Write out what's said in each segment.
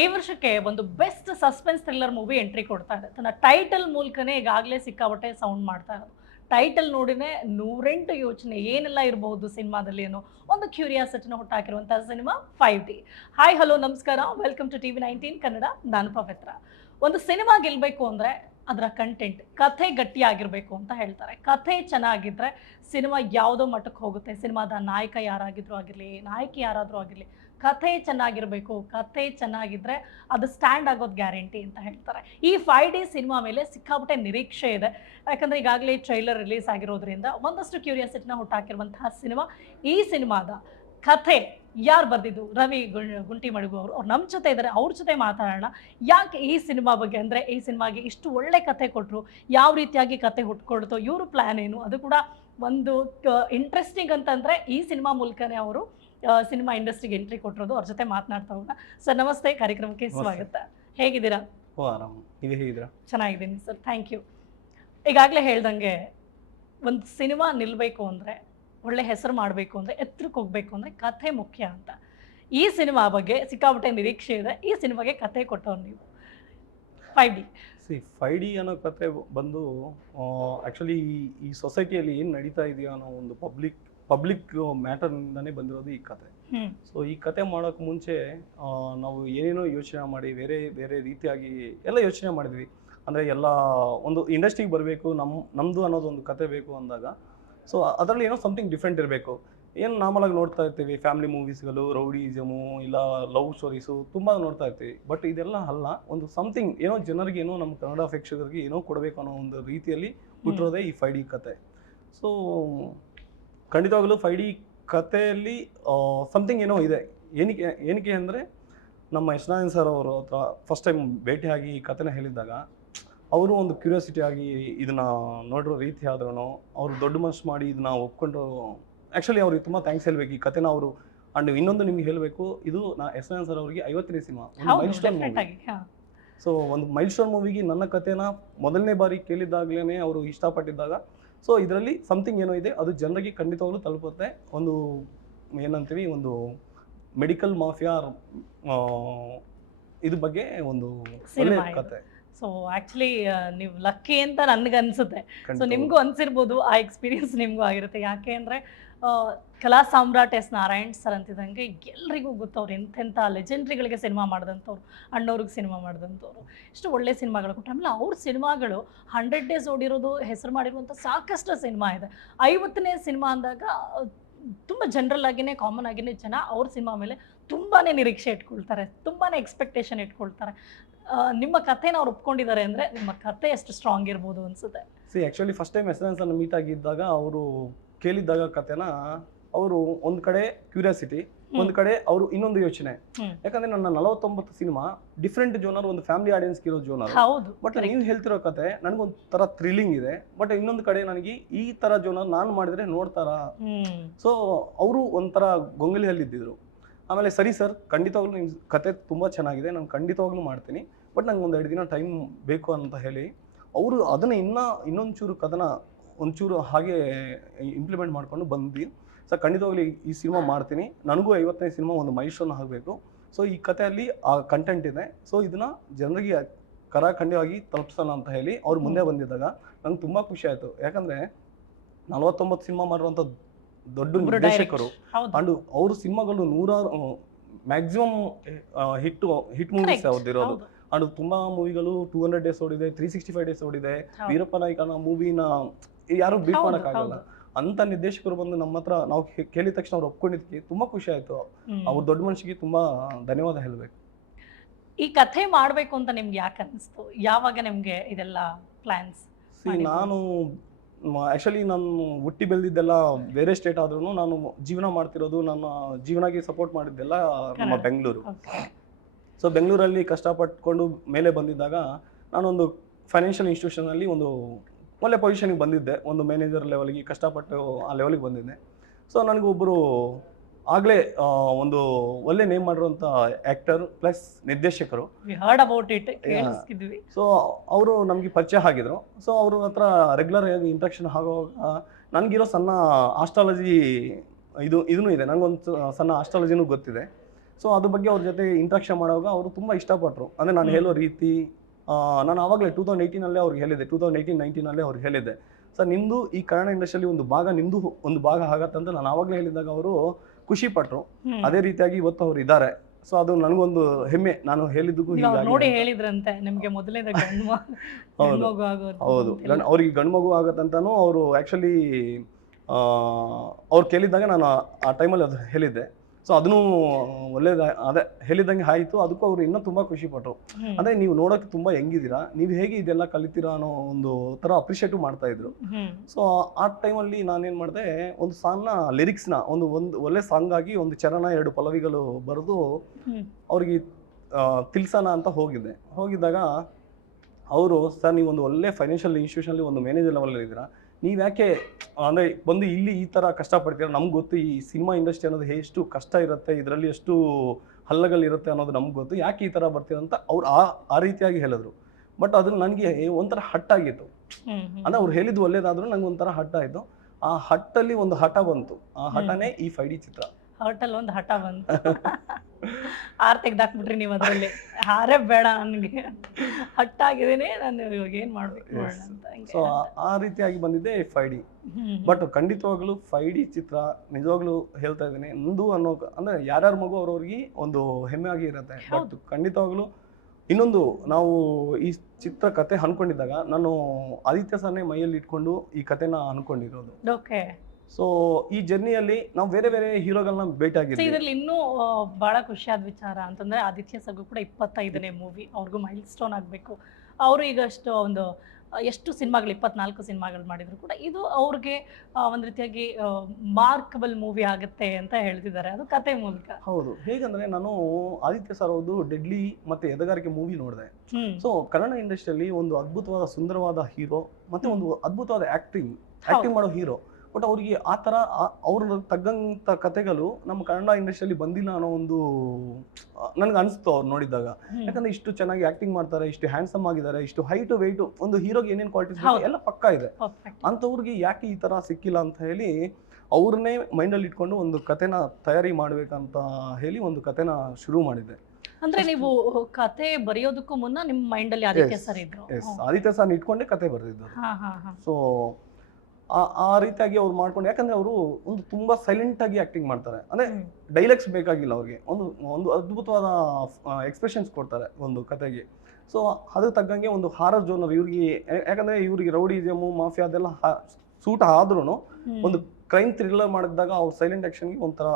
ಈ ವರ್ಷಕ್ಕೆ ಒಂದು best suspense thriller movie entry ಕೊಡ್ತಾ ಇದೆ. ತನ್ನ ಟೈಟಲ್ ಮೂಲಕನೇ ಈಗಾಗಲೇ ಸಿಕ್ಕಾಬಟ್ಟೆ ಸೌಂಡ್ ಮಾಡ್ತಾ ಇರೋದು. ಟೈಟಲ್ ನೋಡಿನೇ ನೂರೆಂಟು ಯೋಚನೆ ಏನೆಲ್ಲ ಇರಬಹುದು ಸಿನಿಮಾದಲ್ಲಿ ಏನೋ ಒಂದು ಕ್ಯೂರಿಯಾಸಿಟಿನ ಹುಟ್ಟಾಕಿರುವಂತಹ cinema five D hi hello ನಮಸ್ಕಾರ. Welcome to T V nineteen Kannada. ನಾನು ಪವಿತ್ರ. ಒಂದು ಸಿನಿಮಾ ಗೆಲ್ಲಬೇಕು ಅಂದರೆ ಅದರ ಕಂಟೆಂಟ್ ಕಥೆ ಗಟ್ಟಿಯಾಗಿರಬೇಕು ಅಂತ ಹೇಳ್ತಾರೆ. ಕಥೆ ಚೆನ್ನಾಗಿದ್ರೆ ಸಿನಿಮಾ ಯಾವುದೋ ಮಟ್ಟಕ್ಕೆ ಹೋಗುತ್ತೆ. ಸಿನಿಮಾದ ನಾಯಕ ಯಾರಾಗಿದ್ರು ಆಗಿರಲಿ, ನಾಯಕಿ ಯಾರಾದರೂ ಆಗಿರಲಿ ಕಥೆ ಚೆನ್ನಾಗಿರಬೇಕು, ಕಥೆ ಚೆನ್ನಾಗಿದ್ರೆ ಅದು ಸ್ಟ್ಯಾಂಡ್ ಆಗೋದು ಗ್ಯಾರಂಟಿ ಅಂತ ಹೇಳ್ತಾರೆ. ಈ ಫೈವ್ ಡಿ ಸಿನಿಮಾ ಮೇಲೆ ಸಿಕ್ಕಾಪಟ್ಟೆ ನಿರೀಕ್ಷೆ ಇದೆ. ಯಾಕಂದರೆ ಈಗಾಗಲೇ ಟ್ರೈಲರ್ ರಿಲೀಸ್ ಆಗಿರೋದ್ರಿಂದ ಒಂದಷ್ಟು ಕ್ಯೂರಿಯಾಸಿಟಿನ ಹುಟ್ಟಾಕಿರುವಂತಹ ಸಿನಿಮಾ ಈ ಸಿನಿಮಾದ ಕಥೆ ಯಾರು ಬರೆದಿದ್ದು? ರವಿ ಗುಂಟಿ ಗುಂಟಿಮಡುಗು ಅವರು. ಅವ್ರು ನಮ್ಮ ಜೊತೆ ಇದ್ದಾರೆ ಅವ್ರ ಜೊತೆ ಮಾತಾಡೋಣ. ಯಾಕೆ ಈ ಸಿನಿಮಾ ಬಗ್ಗೆ ಅಂದರೆ ಈ ಸಿನಿಮಾಗೆ ಇಷ್ಟು ಒಳ್ಳೆ ಕಥೆ ಕೊಟ್ಟರು ಯಾವ ರೀತಿಯಾಗಿ ಕಥೆ ಹುಟ್ಕೊಳ್ತೋ, ಇವರು ಪ್ಲ್ಯಾನ್ ಏನು? ಅದು ಕೂಡ ಒಂದು ಇಂಟ್ರೆಸ್ಟಿಂಗ್ ಅಂತಂದರೆ ಈ ಸಿನಿಮಾ ಮೂಲಕನೇ ಅವರು ಸಿನಿಮಾ ಇಂಡಸ್ಟ್ರಿಗೆ ಎಂಟ್ರಿ ಕೊಟ್ಟಿರೋದು ಅವ್ರ ಜೊತೆ ಮಾತನಾಡ್ತಾ ಹೋಗೋಣ. ಸರ್ ನಮಸ್ತೆ. ಕಾರ್ಯಕ್ರಮಕ್ಕೆ. ಸ್ವಾಗತ. ಹೇಗಿದ್ದೀರಾ? ಓ ಆರಾಮ್. ನೀವೇ ಹೇಗಿದ್ದೀರಾ? ಚೆನ್ನಾಗಿದ್ದೀನಿ ಸರ್. ಥ್ಯಾಂಕ್ ಯು ಈಗಾಗಲೇ ಹೇಳ್ದಂಗೆ ಒಂದು ಸಿನಿಮಾ ನಿಲ್ಲಬೇಕು ಅಂದರೆ ಒಳ್ಳೆ ಹೆಸರು ಮಾಡಬೇಕು ಅಂದರೆ ಎತ್ತರಕ್ಕೆ ಹೋಗಬೇಕು ಅಂದರೆ ಕಥೆ ಮುಖ್ಯ ಅಂತ. ಈ ಸಿನಿಮಾ ಬಗ್ಗೆ ಸಿಕ್ಕಾಪಟ್ಟೆ ನಿರೀಕ್ಷೆ ಇದೆ. ಈ ಸಿನಿಮಾಗೆ ಕಥೆ ಕೊಟ್ಟವ್ರು ನೀವು. Five D see five D ಅನ್ನೋ ಕತೆ ಬಂದು ಆ್ಯಕ್ಚುಲಿ ಈ ಸೊಸೈಟಿಯಲ್ಲಿ ಏನು ನಡೀತಾ ಇದೆಯೋ ಅನ್ನೋ ಒಂದು ಪಬ್ಲಿಕ್ ಪಬ್ಲಿಕ್ ಮ್ಯಾಟರ್ನಿಂದನೇ ಬಂದಿರೋದು ಈ ಕತೆ. ಸೊ ಈ ಕತೆ ಮಾಡೋಕೆ ಮುಂಚೆ ನಾವು ಏನೇನೋ ಯೋಚನೆ ಮಾಡಿ ಬೇರೆ ಬೇರೆ ರೀತಿಯಾಗಿ ಎಲ್ಲ ಯೋಚನೆ ಮಾಡಿದ್ವಿ. ಅಂದರೆ ಎಲ್ಲ ಒಂದು ಇಂಡಸ್ಟ್ರಿಗೆ ಬರಬೇಕು ನಮ್ಮ ನಮ್ಮದು ಅನ್ನೋದು ಒಂದು ಕತೆ ಬೇಕು ಅಂದಾಗ. ಸೊ ಅದರಲ್ಲಿ ಏನೋ ಸಮಥಿಂಗ್ ಡಿಫ್ರೆಂಟ್ ಇರಬೇಕು. ಏನು ನಾರ್ಮಲಾಗಿ ನೋಡ್ತಾ ಇರ್ತೀವಿ ಫ್ಯಾಮಿಲಿ ಮೂವೀಸ್ಗಳು ರೌಡಿಸಮು ಇಲ್ಲ ಲವ್ ಸ್ಟೋರೀಸು ತುಂಬ ನೋಡ್ತಾ ಇರ್ತೀವಿ. ಬಟ್ ಇದೆಲ್ಲ ಅಲ್ಲ ಒಂದು ಸಮಥಿಂಗ್ ಏನೋ ಜನರಿಗೆ ಏನೋ ನಮ್ಮ ಕನ್ನಡ ಪ್ರೇಕ್ಷಕರಿಗೆ ಏನೋ ಕೊಡಬೇಕು ಅನ್ನೋ ಒಂದು ರೀತಿಯಲ್ಲಿ ಹುಟ್ಟಿರೋದೇ ಈ ಫೈಡಿ ಕತೆ. ಸೊ ಖಂಡಿತವಾಗಲೂ ಫೈ ಡಿ ಕಥೆಯಲ್ಲಿ ಸಮಥಿಂಗ್ ಏನೋ ಇದೆ. ಏನಕ್ಕೆ ಏನಕ್ಕೆ ಅಂದರೆ ನಮ್ಮ ಯಶನಾರಾಯಣ ಸರ್ ಅವರು ಹತ್ರ ಫಸ್ಟ್ ಟೈಮ್ ಭೇಟಿಯಾಗಿ ಈ ಕಥೆನ ಹೇಳಿದ್ದಾಗ ಅವರು ಒಂದು ಕ್ಯೂರಿಯಾಸಿಟಿ ಆಗಿ ಇದನ್ನು ನೋಡಿರೋ ರೀತಿ ಆದ್ರೂ ಅವರು ದೊಡ್ಡ ಮನಸ್ಸು ಮಾಡಿ ಇದನ್ನ ಒಪ್ಕೊಂಡು ಆ್ಯಕ್ಚುಲಿ ಅವ್ರಿಗೆ ತುಂಬ ಥ್ಯಾಂಕ್ಸ್ ಹೇಳ್ಬೇಕು. ಈ ಕಥೆನ ಅವರು ಅಂಡ್ ಇನ್ನೊಂದು ನಿಮ್ಗೆ ಹೇಳಬೇಕು. ಇದು ನಾ ಯಶ್ನಾಯನ್ ಸರ್ ಅವರಿಗೆ ಐವತ್ತನೇ ಸಿನಿಮಾ. ಒಂದು ಮೈಲ್ ಸ್ಟೋನ್ ಸೊ ಒಂದು ಮೈಲ್ ಸ್ಟೋನ್ ಮೂವಿಗೆ ನನ್ನ ಕಥೆನ ಮೊದಲನೇ ಬಾರಿ ಕೇಳಿದ್ದಾಗಲೇ ಅವರು ಇಷ್ಟಪಟ್ಟಿದ್ದಾಗ ಸೊ ಇದರಲ್ಲಿ ಸಮಥಿಂಗ್ ಏನೋ ಇದೆ ಅದು ಜನರಿಗೆ ಖಂಡಿತವಾಗ್ಲೂ ತಲುಪುತ್ತೆ ಒಂದು ಏನಂತೀವಿ ಒಂದು ಮೆಡಿಕಲ್ ಮಾಫಿಯಾ ಇದ್ರ ಬಗ್ಗೆ ಒಂದು ಒಳ್ಳೆ ಸಿನಿಮಾ ಇದು. ಕತೆ ಸೊ ಆ್ಯಕ್ಚುಲಿ ನೀವು ಲಕ್ಕಿ ಅಂತ ನನಗೆ ಅನಿಸುತ್ತೆ ಸೊ. ನಿಮಗೂ ಅನ್ಸಿರ್ಬೋದು ಆ ಎಕ್ಸ್ಪೀರಿಯನ್ಸ್ ನಿಮಗೂ ಆಗಿರುತ್ತೆ. ಯಾಕೆ ಅಂದರೆ ಕಲಾ ಸಾಮ್ರಾಟ್ ಎಸ್ ನಾರಾಯಣ್ ಸರ್ ಅಂತಿದ್ದಂಗೆ ಎಲ್ರಿಗೂ ಗೊತ್ತವ್ರು. ಎಂಥೆಂಥ ಲೆಜೆಂಡ್ರಿಗಳಿಗೆ ಸಿನಿಮಾ ಮಾಡಿದಂಥವ್ರು ಅಣ್ಣವ್ರಿಗೆ ಸಿನಿಮಾ ಮಾಡಿದಂಥವ್ರು. ಇಷ್ಟು ಒಳ್ಳೆ ಸಿನಿಮಾಗಳು ಕೊಟ್ಟರು ಆಮೇಲೆ ಅವ್ರ ಸಿನಿಮಾಗಳು ಹಂಡ್ರೆಡ್ ಡೇಸ್ ಓಡಿರೋದು ಹೆಸರು ಮಾಡಿರುವಂಥ ಸಾಕಷ್ಟು ಸಿನಿಮಾ ಇದೆ. ಐವತ್ತನೇ ಸಿನಿಮಾ ಅಂದಾಗ ತುಂಬ ಜನರಲ್ ಆಗಿನೇ ಕಾಮನ್ ಆಗಿನೇ ಜನ ಅವ್ರ ಸಿನಿಮಾ ಮೇಲೆ ತುಂಬಾ ನಿರೀಕ್ಷೆ ಇಟ್ಕೊಳ್ತಾರೆ ತುಂಬಾ ಎಕ್ಸ್ಪೆಕ್ಟೇಷನ್ ಇಟ್ಕೊಳ್ತಾರೆ. ನಿಮ್ಮ ಕಥೆನ ಅವ್ರು ಒಪ್ಕೊಂಡಿದ್ದಾರೆ ಅಂದ್ರೆ ನಿಮ್ಮ ಕತೆ ಎಷ್ಟು ಸ್ಟ್ರಾಂಗ್ ಇರ್ಬೋದು ಅನ್ಸುತ್ತೆ. See actually first time S N ಅಲ್ಲಿ ಮೀಟ್ ಆಗಿದ್ದಾಗ ಅವರು ಕೇಳಿದ್ದಾಗ ಕಥೆನ ಅವರು ಒಂದ್ ಕಡೆ ಕ್ಯೂರಿಯಾಸಿಟಿ ಒಂದ್ ಕಡೆ ಅವರು ಇನ್ನೊಂದು ಯೋಚನೆ. ಯಾಕಂದ್ರೆ ನನ್ನ ನಲವತ್ತೊಂಬತ್ತು ಸಿನಿಮಾ ಡಿಫ್ರೆಂಟ್ ಜೋನರ್ ಒಂದು ಫ್ಯಾಮಿಲಿ ಆಡಿಯನ್ಸ್ ಇರೋ ಜೋನರ್ ಹೌದು ಬಟ್. ನೀವು ಹೇಳ್ತಿರೋ ಕತೆ ನನಗೊಂದು ತರ ಥ್ರಿಲ್ಲಿಂಗ್ ಇದೆ. ಬಟ್ ಇನ್ನೊಂದು ಕಡೆ ನನಗೆ ಈ ತರ ಜೋನರ್ ನಾನು ಮಾಡಿದ್ರೆ ನೋಡ್ತಾರ? ಸೊ ಅವರು ಒಂಥರ ಗೊಂಗಲಿಯಲ್ಲಿದ್ದಿದ್ರು. ಆಮೇಲೆ ಸರಿ ಸರ್ ಖಂಡಿತವಾಗ್ಲೂ ನಿಮ್ಮ ಕತೆ ತುಂಬ ಚೆನ್ನಾಗಿದೆ ನಾನು ಖಂಡಿತವಾಗ್ಲೂ ಮಾಡ್ತೀನಿ. ಬಟ್ ನಂಗೆ ಒಂದು ಎರಡು ದಿನ ಟೈಮ್ ಬೇಕು ಅಂತ ಹೇಳಿ ಅವರು ಅದನ್ನು ಇನ್ನೂ ಇನ್ನೊಂದು ಚೂರು ಕದನ ಒಂಚೂರು ಹಾಗೆ ಇಂಪ್ಲಿಮೆಂಟ್ ಮಾಡಿಕೊಂಡು ಬಂದ್ವಿ. ಸರ್ ಖಂಡಿತವಾಗ್ಲಿ ಈ- ಈ ಸಿನಿಮಾ ಮಾಡ್ತೀನಿ. ನನಗೂ ಐವತ್ತನೇ ಸಿನಿಮಾ ಒಂದು ಮೈಲ್ಸ್ಟೋನ್ ಆಗಬೇಕು. ಸೊ ಈ ಕಥೆಯಲ್ಲಿ ಆ ಕಂಟೆಂಟ್ ಇದೆ. ಸೊ ಇದನ್ನು ಜನರಿಗೆ ಕರಾಖಂಡವಾಗಿ ತಲುಪಿಸೋಣ ಅಂತ ಹೇಳಿ ಅವ್ರು ಮುಂದೆ ಬಂದಿದ್ದಾಗ ನಂಗೆ ತುಂಬ ಖುಷಿ ಆಯಿತು. ಯಾಕಂದರೆ ನಲವತ್ತೊಂಬತ್ತು ಸಿನಿಮಾ ಮಾಡಿರುವಂಥ ದೊಡ್ಡ ನಿರ್ದೇಶಕರು. ಅಂಡ್ ಅವ್ರ ಸಿನಿಮಾಗಳು ನೂರಾರು ಮ್ಯಾಕ್ಸಿಮಮ್ ಹಿಟ್ ಹಿಟ್ ಮೂವೀಸ್ ಅವ್ರದ್ದು ಅವ್ರದ್ದಿರೋದು ಅಂಡ್ ತುಂಬಾ ಮೂವಿಗಳು ಟೂ ಹಂಡ್ರೆಡ್ ಡೇಸ್ ಓಡಿದೆ ತ್ರೀ ಸಿಕ್ಸ್ಟಿ ಫೈವ್ ಡೇಸ್ ಓಡಿದೆ. ವೀರಪ್ಪ ನಾಯ್ಕನ ಮೂವಿನ ಯಾರು ಬೀಟ್ ಮಾಡೋಕ್ಕಾಗಲ್ಲ. ಅಂತ ನಿರ್ದೇಶಕರು ಬಂದು ನಮ್ಮ ಹತ್ರ ನಾವು ಕೇಳಿದ ತಕ್ಷಣ ಅವ್ರು ಒಪ್ಕೊಂಡಿದ್ದಕ್ಕೆ ತುಂಬಾ ಖುಷಿ ಆಯ್ತು. ಅವ್ರ ದೊಡ್ಡ ಮನುಷ್ಯಗೆ ತುಂಬಾ ಧನ್ಯವಾದ ಹೇಳ್ಬೇಕು. ಈ ಕಥೆ ಮಾಡಬೇಕು ಅಂತ ನಿಮ್ಗೆ ಯಾಕೆ ಅನಿಸ್ತು? ಯಾವಾಗ ನಿಮ್ಗೆ ಇದೆಲ್ಲ ಪ್ಲಾನ್ಸ್ ನಾನು ಆ್ಯಕ್ಚುಲಿ ನಾನು ಹುಟ್ಟಿ ಬೆಳೆದಿದ್ದೆಲ್ಲ ಬೇರೆ ಸ್ಟೇಟ್ ಆದ್ರೂ ನಾನು ಜೀವನ ಮಾಡ್ತಿರೋದು ನನ್ನ ಜೀವನಕ್ಕೆ ಸಪೋರ್ಟ್ ಮಾಡಿದ್ದೆಲ್ಲ ನಮ್ಮ ಬೆಂಗಳೂರು ಸೊ ಬೆಂಗಳೂರಲ್ಲಿ ಕಷ್ಟಪಟ್ಕೊಂಡು ಮೇಲೆ ಬಂದಿದ್ದಾಗ ನಾನೊಂದು ಫೈನಾನ್ಷಿಯಲ್ ಇನ್ಸ್ಟಿಟ್ಯೂಷನಲ್ಲಿ ಒಂದು ಒಳ್ಳೆ ಪೊಸಿಷನ್ಗೆ ಬಂದಿದ್ದೆ. ಒಂದು ಮ್ಯಾನೇಜರ್ ಲೆವೆಲ್ಗೆ ಕಷ್ಟಪಟ್ಟು ಆ ಲೆವೆಲ್ಗೆ ಬಂದಿದ್ದೆ. ಸೊ ನನಗೊಬ್ಬರು ಆಗಲೇ ಒಂದು ಒಳ್ಳೆ ನೇಮ್ ಮಾಡಿರುವಂಥ ಆಕ್ಟರ್ ಪ್ಲಸ್ ನಿರ್ದೇಶಕರು. ಹರ್ಡ್ ಅಬೌಟ್ ಇಟ್ ಕೇಳಿಸ್ತಿದ್ವಿ. ಸೊ ಅವರು ನಮಗೆ ಪರಿಚಯ ಆಗಿದ್ರು. ಸೊ ಅವ್ರ ಹತ್ರ ರೆಗ್ಯುಲರ್ ಆಗಿ ಇಂಟ್ರಾಕ್ಷನ್ ಆಗುವಾಗ ನನಗಿರೋ ಸಣ್ಣ ಆಸ್ಟ್ರಾಲಜಿ ಇದು ಇದೂ. ಇದೆ ನನಗೊಂದು ಸಣ್ಣ ಆಸ್ಟ್ರಾಲಜಿನೂ ಗೊತ್ತಿದೆ. ಸೊ ಅದ್ರ ಬಗ್ಗೆ ಅವ್ರ ಜೊತೆ ಇಂಟ್ರಾಕ್ಷನ್ ಮಾಡುವಾಗ ಅವರು ತುಂಬ ಇಷ್ಟಪಟ್ಟರು ಅಂದರೆ ನಾನು ಹೇಳೋ ರೀತಿ ನಾನು ಆವಾಗಲೇ ಟೂ ತೌಸಂಡ್ ಏಯ್ಟೀನಲ್ಲೇ ಅವ್ರಿಗೆ ಹೇಳಿದ್ದೆ. ಟೂ ತೌಸಂಡ್ ಏಯ್ಟೀನ್ ನೈನ್ಟೀನಲ್ಲೇ ಅವ್ರಿಗೆ ಹೇಳಿದ್ದೆ. ಸರ್ ನಿಮ್ಮದು ಈ ಕನ್ನಡ ಇಂಡಸ್ಟ್ರಿಯಲ್ಲಿ ಒಂದು ಭಾಗ ನಿಮ್ಮದು ಒಂದು ಭಾಗ ಆಗತ್ತಂತ ನಾನು ಆವಾಗಲೇ ಹೇಳಿದಾಗ ಅವರು ಖುಷಿ ಪಟ್ರು ಅದೇ ರೀತಿಯಾಗಿ ಇವತ್ತು ಅವ್ರು ಇದ್ದಾರೆ. ಸೊ ಅದು ನನಗೊಂದು ಹೆಮ್ಮೆ. ನಾನು ಹೇಳಿದ್ದಕ್ಕೂ ನೋಡಿ. ಹೇಳಿದ್ರಂತೆ ನಿಮಗೆ ಮೊದಲೇ ಹೌದು. ಅವ್ರಿಗೆ ಗಂಡು ಮಗು ಆಗತ್ತಂತಾನು ಅವರು ಆಕ್ಚುಲಿ ಅವ್ರು ಕೇಳಿದ್ದಾಗ ನಾನು ಆ- ಆ ಟೈಮಲ್ಲಿ ಅದು ಹೇಳಿದ್ದೆ. ಸೊ ಅದನ್ನು ಒಳ್ಳೇದ ಅದೇ ಹೇಳಿದಂಗೆ ಆಯಿತು ಅದಕ್ಕೂ ಅವರು ಇನ್ನೂ ತುಂಬ ಖುಷಿ ಪಟ್ಟರು. ಅಂದರೆ ನೀವು ನೋಡೋಕ್ಕೆ ತುಂಬ ಹೆಂಗಿದ್ದೀರಾ ನೀವು ಹೇಗೆ ಇದೆಲ್ಲ ಕಲಿತೀರಾ ಅನ್ನೋ ಒಂದು ಥರ ಅಪ್ರಿಷಿಯೇಟು ಮಾಡ್ತಾ ಇದ್ರು. ಸೊ ಆ ಟೈಮಲ್ಲಿ ನಾನೇನು ಮಾಡಿದೆ ಒಂದು ಸಾಂಗ್ನ ಲಿರಿಕ್ಸ್ನ ಒಂದು ಒಂದು ಒಳ್ಳೆ ಸಾಂಗ್ ಆಗಿ ಒಂದು ಚರಣ ಎರಡು ಪಲವಿಗಳು ಬರೆದು. ಅವ್ರಿಗೆ ತಿಳಿಸೋಣ ಅಂತ ಹೋಗಿದ್ದೆ ಹೋಗಿದ್ದಾಗ ಅವರು ಸರ್ ನೀವು ಒಂದು ಒಳ್ಳೆ ಫೈನಾನ್ಷಿಯಲ್ ಇನ್ಸ್ಟಿಟ್ಯೂಷನಲ್ಲಿ ಒಂದು ಮ್ಯಾನೇಜರ್ ಲೆವೆಲ್ ಇದ್ದೀರಾ ನೀವು ಯಾಕೆ ಅಂದರೆ ಬಂದು ಇಲ್ಲಿ ಈ ಥರ ಕಷ್ಟಪಡ್ತೀರ? ನಮ್ಗೆ ಗೊತ್ತು ಈ ಸಿನಿಮಾ ಇಂಡಸ್ಟ್ರಿ ಅನ್ನೋದು ಎಷ್ಟು ಕಷ್ಟ ಇರುತ್ತೆ ಇದರಲ್ಲಿ ಎಷ್ಟು ಹಲ್ಲಗಳಿರುತ್ತೆ ಅನ್ನೋದು ನಮ್ಗೆ ಗೊತ್ತು. ಯಾಕೆ ಈ ಥರ ಬರ್ತೀರ ಅಂತ ಅವ್ರು ಆ ಆ ರೀತಿಯಾಗಿ ಹೇಳಿದ್ರು. ಬಟ್ ಅದನ್ನ ನನಗೆ ಒಂಥರ ಹಟ್ಟಾಗಿತ್ತು. ಅಂದ್ರೆ ಅವ್ರು ಹೇಳಿದ್ದು ಒಳ್ಳೇದಾದ್ರೂ ನಂಗೆ ಒಂಥರ ಹಟ್ಟ ಆಯಿತು ಆ ಹಟ್ಟಲ್ಲಿ ಒಂದು ಹಠ ಬಂತು. ಆ ಹಠನೇ ಈ ಫೈಡಿ ಡಿ ಚಿತ್ರ. ಹಾರ್ಟಲ್ಲಿ ಒಂದು ಹಠ ಬಂತು. ಆರ್ ತೆಗ್ದಾಕ್ಬಿಟ್ರಿ ನೀವು ಅದರಲ್ಲಿ. ಹಾರೇ ಬೇಡ ನನಗೆ ಹಟ್ಟಾಗಿದ್ದೀನಿ ನಾನು ಇವಾಗ ಏನು ಮಾಡಬೇಕು. ಸೊ ಆ ರೀತಿಯಾಗಿ ಬಂದಿದ್ದೆ ಫೈ ಡಿ. ಬಟ್ ಖಂಡಿತವಾಗ್ಲೂ ಫೈ ಡಿ ಚಿತ್ರ ನಿಜವಾಗ್ಲೂ ಹೇಳ್ತಾ ಇದ್ದೀನಿ. ನಂದು ಅನ್ನೋ ಅಂದ್ರೆ ಯಾರ್ಯಾರ ಮಗು ಅವ್ರವ್ರಿಗೆ ಒಂದು ಹೆಮ್ಮೆ ಆಗಿ ಇರುತ್ತೆ. ಬಟ್. ಖಂಡಿತವಾಗ್ಲೂ ಇನ್ನೊಂದು ನಾವು ಈ ಚಿತ್ರ ಕತೆ ಅನ್ಕೊಂಡಿದ್ದಾಗ ನಾನು ಆದಿತ್ಯ ಸರ್ನೇ ಮೈಯಲ್ಲಿ ಇಟ್ಕೊಂಡು ಈ ಕತೆನ ಅನ್ಕೊಂಡಿರೋದು. ಓಕೆ ಸೊ ಈ ಜರ್ನಿಯಲ್ಲಿ ನಾವು ಬೇರೆ ಬೇರೆ ಹೀರೋಗಳನ್ನ ಭೇಟಿಯಾಗಿದ್ದೀವಿ ಇದರಲ್ಲಿ ಇದ್ರಲ್ಲಿ ಇನ್ನೂ ಬಹಳ ಖುಷಿಯಾದ ವಿಚಾರ ಅಂತಂದ್ರೆ ಆದಿತ್ಯ ಸಗು ಕೂಡ ಇಪ್ಪತ್ತೈದನೇ ಮೂವಿ ಅವ್ರಿಗೂ ಮೈಲ್ ಸ್ಟೋನ್ ಆಗಬೇಕು. ಅವರು ಈಗ ಅಷ್ಟು ಒಂದು ಎಷ್ಟು ಸಿನಿಮಾಗಳು ಇಪ್ಪತ್ನಾಲ್ಕು ಸಿನಿಮಾಗಳು ಮಾಡಿದ್ರು ಕೂಡ ಇದು ಅವ್ರಿಗೆ ಒಂದು ರೀತಿಯಾಗಿ ಮಾರ್ಕಬಲ್ ಮೂವಿ ಆಗುತ್ತೆ ಅಂತ ಹೇಳ್ತಿದ್ದಾರೆ. ಅದು ಕತೆ ಮೂಲಕ. ಹೌದು. ಹೇಗಂದ್ರೆ ನಾನು ಆದಿತ್ಯ ಸರ್ ಅವ್ರದ್ದು ಡೆಡ್ಲಿ ಮತ್ತೆ ಎದಗಾರಿಕೆ ಮೂವಿ ನೋಡಿದೆ. ಸೊ ಕನ್ನಡ ಇಂಡಸ್ಟ್ರಿಯಲ್ಲಿ ಒಂದು ಅದ್ಭುತವಾದ ಸುಂದರವಾದ ಹೀರೋ ಮತ್ತೆ ಒಂದು ಅದ್ಭುತವಾದ ಆಕ್ಟಿಂಗ್ ಆಕ್ಟಿಂಗ್ ಮಾಡೋ ಹೀರೋ. ಬಟ್ ಅವ್ರಿಗೆ ಆ ಥರ ಅವ್ರ ತಗ್ಗಂಥ ಕತೆಗಳು ನಮ್ಮ ಕನ್ನಡ ಇಂಡಸ್ಟ್ರಿಯಲ್ಲಿ ಬಂದಿಲ್ಲ ಅನ್ನೋ ಒಂದು ನನಗೆ ಅನಿಸ್ತು ಅವ್ರು ನೋಡಿದಾಗ. ಯಾಕಂದ್ರೆ ಇಷ್ಟು ಚೆನ್ನಾಗಿ ಆಕ್ಟಿಂಗ್ ಮಾಡ್ತಾರೆ ಇಷ್ಟು ಹ್ಯಾಂಡ್ಸಮ್ ಆಗಿದ್ದಾರೆ ಇಷ್ಟು ಹೈಟು ವೆಯ್ಟು ಒಂದು ಹೀರೋಗೆ ಏನೇನು ಕ್ವಾಲಿಟೀಸ್. ಎಲ್ಲ ಪಕ್ಕ ಇದೆ. ಅಂಥವ್ರಿಗೆ ಯಾಕೆ ಈ ಥರ ಸಿಕ್ಕಿಲ್ಲ ಅಂತ ಹೇಳಿ ಅವ್ರನ್ನೇ ಮೈಂಡಲ್ಲಿ ಇಟ್ಕೊಂಡು ಒಂದು ಕತೆನ ತಯಾರಿ ಮಾಡಬೇಕಂತ ಹೇಳಿ ಒಂದು ಕತೆನ ಶುರು ಮಾಡಿದೆ. ಅಂದ್ರೆ ನೀವು ಕತೆ ಬರೆಯೋದಕ್ಕೂ ಮುನ್ನ ನಿಮ್ಮ ಮೈಂಡ್ ಅಲ್ಲಿ ಆದಿತ್ಯ ಸರ್ ಇದ್ರು. ಎಸ್ ಆದಿತ್ಯ ಸರ್ ಇಟ್ಕೊಂಡೇ ಕತೆ ಬರೆದಿದ್ದು ಸೊ ಆ ಆ ರೀತಿಯಾಗಿ ಅವ್ರು ಮಾಡ್ಕೊಂಡು ಯಾಕಂದ್ರೆ ಅವರು ಒಂದು ತುಂಬಾ ಸೈಲೆಂಟ್ ಆಗಿ ಆಕ್ಟಿಂಗ್ ಮಾಡ್ತಾರೆ. ಅಂದ್ರೆ. ಡೈಲಾಗ್ಸ್ ಬೇಕಾಗಿಲ್ಲ ಅವ್ರಿಗೆ. ಒಂದು ಒಂದು ಅದ್ಭುತವಾದ ಎಕ್ಸ್ಪ್ರೆಷನ್ಸ್ ಕೊಡ್ತಾರೆ ಒಂದು ಕತೆಗೆ ಸೊ ಅದ್ರ ತಕ್ಕಂಗೆ ಒಂದು ಹಾರರ್ ಜೋನರ್ ಇವ್ರಿಗೆ ಯಾಕಂದ್ರೆ ಇವ್ರಿಗೆ ರೌಡಿಸಮು ಮಾಫಿಯಾ ಅದೆಲ್ಲ ಸೂಟ್ ಆದ್ರೂ. ಒಂದು ಕ್ರೈಮ್ ಥ್ರಿಲ್ಲರ್ ಮಾಡಿದಾಗ ಅವ್ರ ಸೈಲೆಂಟ್ ಆಕ್ಷನ್ಗೆ ಒಂಥರ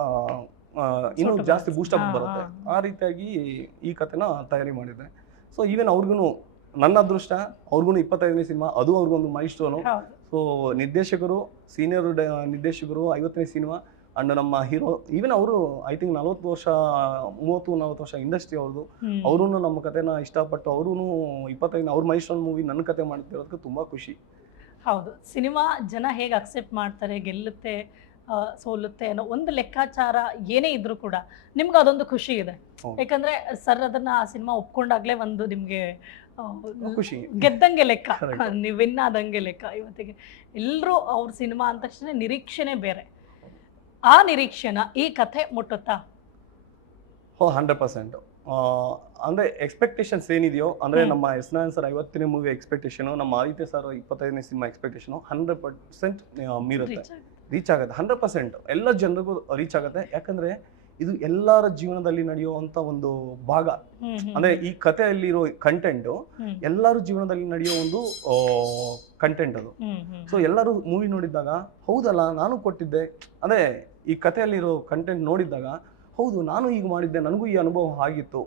ಇನ್ನೂ ಜಾಸ್ತಿ ಬೂಸ್ಟ್ ಅಪ್ ಬರುತ್ತೆ. ಆ ರೀತಿಯಾಗಿ ಈ ಕತೆನ ತಯಾರಿ ಮಾಡಿದೆ. ಸೊ ಈವನ್ ಅವ್ರಿಗೂ ನನ್ನ ಅದೃಷ್ಟ ಅವ್ರಿಗೂ ಇಪ್ಪತ್ತೈದನೇ ಸಿನಿಮಾ ಅದು ಅವ್ರಿಗೊಂದು ಮೈ ಸ್ಟೋನು ಹೌದು. ಸೊ ನಿರ್ದೇಶಕರು ಸೀನಿಯರ್ ನಿರ್ದೇಶಕರು ಐವತ್ತನೇ ಸಿನಿಮಾ ಅಂಡ್ ನಮ್ಮ ಹೀರೋ ಈವನ್ ಅವರು ಐ ಥಿಂಕ್ ನಲ್ವತ್ತು ವರ್ಷ ಮೂವತ್ತು ನಲ್ವತ್ತು ವರ್ಷ ಇಂಡಸ್ಟ್ರಿ ಅವ್ರದ್ದು. ಅವರು ನಮ್ಮ ಕಥೆನ ಇಷ್ಟಪಟ್ಟು ಅವರು ಇಪ್ಪತ್ತೈದು ಅವ್ರ ಮೈಸ್ಟೋನ್ ಮೂವಿ ನನ್ನ ಕತೆ ಮಾಡ್ತಿರೋದಕ್ಕೆ ತುಂಬ ಖುಷಿ ಹೌದು ಸಿನಿಮಾ ಜನ ಹೇಗೆ ಅಕ್ಸೆಪ್ಟ್ ಮಾಡ್ತಾರೆ ಗೆಲ್ಲುತ್ತೆ ಸೋಲುತ್ತೆ ಅನ್ನೋ ಒಂದು ಲೆಕ್ಕಾಚಾರ ಏನೇ ಇದ್ರೂ ಕೂಡ ನಿಮ್ಗೆ ಅದೊಂದು ಖುಷಿ ಇದೆ. ಯಾಕಂದ್ರೆ ಸರ್ ಅದನ್ನ ಆ ಸಿನಿಮಾ ಒಪ್ಕೊಂಡಾಗ್ಲೇ ಒಂದು ನಿಮ್ಗೆ ಖುಷಿ. ಗೆದ್ದಂಗೆ ಲೆಕ್ಕ. ನೀವು ವಿನ್ ಆದಂಗೆ ಲೆಕ್ಕ. ಇವತ್ತಿಗೆ ಎಲ್ಲರೂ ಅವ್ರ ಸಿನಿಮಾ ಅಂದ ತಕ್ಷಣ ನಿರೀಕ್ಷೆನೆ ಬೇರೆ. ಆ ನಿರೀಕ್ಷೆನ ಈ ಕಥೆ ಮುಟ್ಟುತ್ತಾ? ಓ ಹಂಡ್ರೆಡ್ ಪರ್ಸೆಂಟ್ ಅಂದರೆ ಎಕ್ಸ್ಪೆಕ್ಟೇಷನ್ಸ್ ಏನಿದೆಯೋ ಅಂದರೆ ನಮ್ಮ ಎಸ್ ನಾರಾಯಣ್ ಸರ್ ಐವತ್ತನೇ ಮೂವಿ ಎಕ್ಸ್ಪೆಕ್ಟೇಷನು ನಮ್ಮ ಆದಿತ್ಯ ಸರ್ ಇಪ್ಪತ್ತೈದನೇ ಸಿನಿಮಾ ಎಕ್ಸ್ಪೆಕ್ಟೇಷನು ಹಂಡ್ರೆಡ್ ಪರ್ಸೆಂಟ್ ಮೀರುತ್ತೆ. ರೀಚ್ ಆಗುತ್ತೆ. ಹಂಡ್ರೆಡ್ ಪರ್ಸೆಂಟ್ ಎಲ್ಲ ಜನರಿಗೂ ರೀಚ್ ಆಗುತ್ತೆ. ಯಾಕಂದ್ರೆ ಇದು ಎಲ್ಲರ ಜೀವನದಲ್ಲಿ ನಡೆಯುವಂತ ಒಂದು ಭಾಗ. ಹ್ಮ್, ಈ ಕಥೆಯಲ್ಲಿರೋ ಕಂಟೆಂಟ್ ಎಲ್ಲರ ಜೀವನದಲ್ಲಿ ನಡೆಯೋ ಒಂದು ಕಂಟೆಂಟ್ ಅದು. ಸೊ ಎಲ್ಲರೂ ಮೂವಿ ನೋಡಿದಾಗ ಹೌದಲ್ಲ ನಾನು ಕೊಟ್ಟಿದ್ದೆ. ಅದೇ ಈ ಕಥೆಯಲ್ಲಿರೋ ಕಂಟೆಂಟ್ ನೋಡಿದಾಗ ಹೌದು ನಾನು ಈಗ ಮಾಡಿದ್ದೆ ನನಗೂ ಈ ಅನುಭವ ಆಗಿತ್ತು.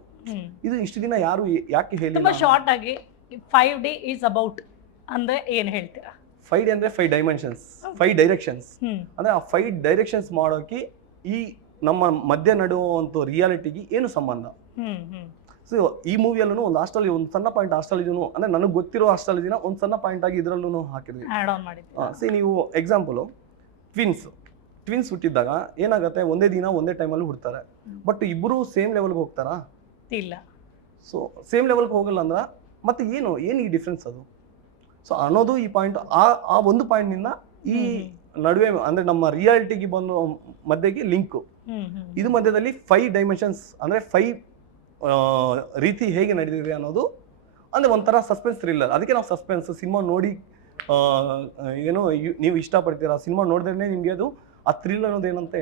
ಇದು ಇಷ್ಟು ದಿನ ಯಾರು ಯಾಕೆ ಹೇಳಿ ಶಾರ್ಟ್ ಆಗಿ ಫೈವ್ ಡೇ ಈಸ್ ಅಬೌಟ್ ಅಂದ್ರೆ ಏನ್ ಹೇಳ್ತೀರಾ? ಫೈವ್ ಅಂದ್ರೆ ಫೈವ್ ಡೈಮೆನ್ಷನ್ಸ್ ಫೈವ್ ಡೈರೆಕ್ಷನ್ಸ್ ಅಂದ್ರೆ ಆ ಫೈವ್ ಡೈರೆಕ್ಷನ್ಸ್ ಮಾಡೋಕೆ ಈ ನಮ್ಮ ಮಧ್ಯ ನಡುವಂಥ ರಿಯಾಲಿಟಿಗೆ ಏನು ಸಂಬಂಧ? ಸೊ ಈ ಮೂವಿಯಲ್ಲೂ ಒಂದು ಹಾಸ್ಟೆಲ್ ಒಂದು ಸಣ್ಣ ಪಾಯಿಂಟ್ ಆಸ್ಟ್ರಾಲಜಿನೂ ಅಂದ್ರೆ ನನಗೆ ಗೊತ್ತಿರೋ ಆಸ್ಟ್ರಾಲಜಿನ ಒಂದು ಸಣ್ಣ ಪಾಯಿಂಟ್ ಆಗಿ ಇದರಲ್ಲೂ ಹಾಕಿದ್ವಿ. ಸಿ ನೀವು ಎಕ್ಸಾಂಪಲು ಟ್ವಿನ್ಸ್ ಟ್ವಿನ್ಸ್ ಹುಟ್ಟಿದಾಗ ಏನಾಗುತ್ತೆ? ಒಂದೇ ದಿನ ಒಂದೇ ಟೈಮಲ್ಲಿ ಹುಡ್ತಾರೆ. ಬಟ್ ಇಬ್ಬರು ಸೇಮ್ ಲೆವೆಲ್ಗೆ ಹೋಗ್ತಾರಾ? ಇಲ್ಲ. ಸೊ ಸೇಮ್ ಲೆವೆಲ್ಗೆ ಹೋಗಲ್ಲ ಅಂದ್ರೆ ಮತ್ತೆ ಏನು ಏನು ಈ ಡಿಫ್ರೆನ್ಸ್ ಅದು? ಸೊ ಅನ್ನೋದು ಈ ಪಾಯಿಂಟ್ ಆ ಆ ಒಂದು ಪಾಯಿಂಟ್ನಿಂದ ಈ ನಡುವೆ ಅಂದ್ರೆ ನಮ್ಮ ರಿಯಾಲಿಟಿಗೆ ಬಂದು ಮಧ್ಯೆಗೆ ಲಿಂಕು ಇದು ಮಧ್ಯದಲ್ಲಿ ಫೈವ್ ಡೈಮೆನ್ಷನ್ಸ್ ಅಂದ್ರೆ ಫೈವ್ ರೀತಿ ಹೇಗೆ ನಡೆದಿದೆ ಅನ್ನೋದು ಅಂದ್ರೆ ಒಂಥರ ಸಸ್ಪೆನ್ಸ್ ಥ್ರಿಲ್ಲರ್ ಅದಕ್ಕೆ ನಾವು ಸಸ್ಪೆನ್ಸ್ ಸಿನಿಮಾ ನೋಡಿ ಏನು ನೀವು ಇಷ್ಟಪಡ್ತೀರಾ? ಸಿನಿಮಾ ನೋಡಿದ್ರೆ ನಿಮಗೆ ಅದು ಆ ಥ್ರಿಲ್ ಅನ್ನೋದು ಏನಂತ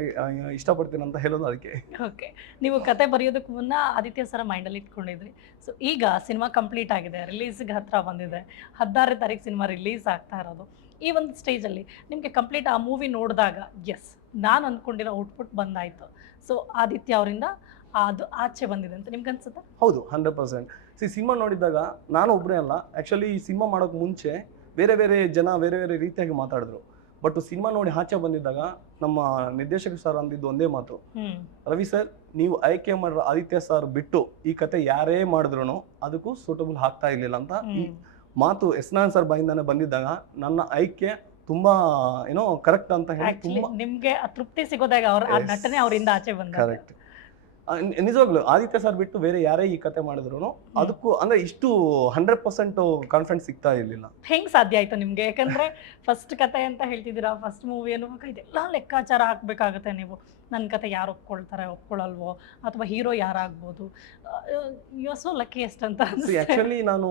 ಇಷ್ಟಪಡ್ತೀನಿ ಅಂತ ಹೇಳೋದು ಅದಕ್ಕೆ. ಓಕೆ. ನೀವು ಕತೆ ಬರೆಯೋದಕ್ಕೆ ಮುನ್ನ ಆದಿತ್ಯ ಸರ ಮೈಂಡಲ್ಲಿ ಇಟ್ಕೊಂಡಿದ್ರಿ. ಸೊ ಈಗ ಸಿನಿಮಾ ಕಂಪ್ಲೀಟ್ ಆಗಿದೆ ರಿಲೀಸ್ಗೆ ಹತ್ತಿರ ಬಂದಿದೆ. ಹದಿನಾರನೇ ತಾರೀಕು ಸಿನಿಮಾ ರಿಲೀಸ್ ಆಗ್ತಾ ಇರೋದು. ಈ ಒಂದು ಸ್ಟೇಜಲ್ಲಿ ನಿಮಗೆ ಕಂಪ್ಲೀಟ್ ಆ ಮೂವಿ ನೋಡಿದಾಗ ಎಸ್ ನಾನು ಅಂದ್ಕೊಂಡಿರೋ ಔಟ್ಪುಟ್ ಬಂದಾಯಿತು. ಸೊ ಆದಿತ್ಯ ಅವರಿಂದ ಅದು ಆಚೆ ಬಂದಿದೆ ಅಂತ ನಿಮ್ಗೆ ಅನ್ಸುತ್ತಾ? ಹೌದು ಹಂಡ್ರೆಡ್ ಪರ್ಸೆಂಟ್ ಸಿ ಸಿನಿಮಾ ನೋಡಿದಾಗ ನಾನು ಒಬ್ಬನೇ ಅಲ್ಲ. ಆ್ಯಕ್ಚುಲಿ ಈ ಸಿನಿಮಾ ಮಾಡೋಕ್ಕೆ ಮುಂಚೆ ಬೇರೆ ಬೇರೆ ಜನ ಬೇರೆ ಬೇರೆ ರೀತಿಯಾಗಿ ಮಾತಾಡಿದ್ರು. ಬಟ್ ಸಿನಿಮಾ ನೋಡಿ ಆಚೆ ಬಂದಿದ್ದಾಗ ನಮ್ಮ ನಿರ್ದೇಶಕ ಸರ್ ಅಂದಿದ್ದು ಒಂದೇ ಮಾತು. ರವಿ ಸರ್ ನೀವು ಆಯ್ಕೆ ಮಾಡಿರೋ ಆದಿತ್ಯ ಸರ್ ಬಿಟ್ಟು ಈ ಕತೆ ಯಾರೇ ಮಾಡಿದ್ರು ಅದಕ್ಕೂ ಸೂಟಬಲ್ ಆಗ್ತಾ ಇರ್ಲಿಲ್ಲ ಅಂತ ಈ ಮಾತು ಎಸ್ ನಾನ್ ಸರ್ ಬಾಯಿಂದಾನೆ ಬಂದಿದ್ದಾಗ ನನ್ನ ಆಯ್ಕೆ ತುಂಬಾ ಏನೋ ಕರೆಕ್ಟ್ ಅಂತ ಹೇಳಿ ನಿಮ್ಗೆ ತೃಪ್ತಿ ಸಿಗೋದಾಗ ಅವ್ರ ನಟನೆ ಅವರಿಂದ ಆಚೆ ಬಂದ ಕರೆಕ್ಟ್ ನಿಜವಾಗ್ಲು ಆದಿತ್ಯ ಸರ್ ಬಿಟ್ಟು ಬೇರೆ ಯಾರೇ ಈ ಕತೆ ಮಾಡಿದ್ರು ಅದಕ್ಕೂ ಅಂದ್ರೆ ಇಷ್ಟು ಹಂಡ್ರೆಡ್ ಪರ್ಸೆಂಟ್ ಕಾನ್ಫಿಡೆನ್ಸ್ ಸಿಗ್ತಾ ಇರ್ಲಿಲ್ಲ. ಹೆಂಗ್ ಸಾಧ್ಯ ಆಯ್ತು ನಿಮ್ಗೆ? ಯಾಕಂದ್ರೆ ಫಸ್ಟ್ ಕತೆ ಅಂತ ಹೇಳ್ತಿದ್ದೀರಾ ಫಸ್ಟ್ ಮೂವಿ ಅನ್ನುವಾಗ ಇದೆಲ್ಲ ಲೆಕ್ಕಾಚಾರ ಹಾಕ್ಬೇಕಾಗತ್ತೆ ನೀವು. ನನ್ನ ಕತೆ ಯಾರು ಒಪ್ಕೊಳ್ತಾರೆ ಒಪ್ಕೊಳ್ಳಲ್ವೋ ಅಥವಾ ಹೀರೋ ಯಾರಾಗ್ಬೋದು? ಯು ಸೋ ಲಕ್ಕಿಯೆಸ್ಟ್ ಅಂತ. ಆಕ್ಚುಲಿ ನಾನು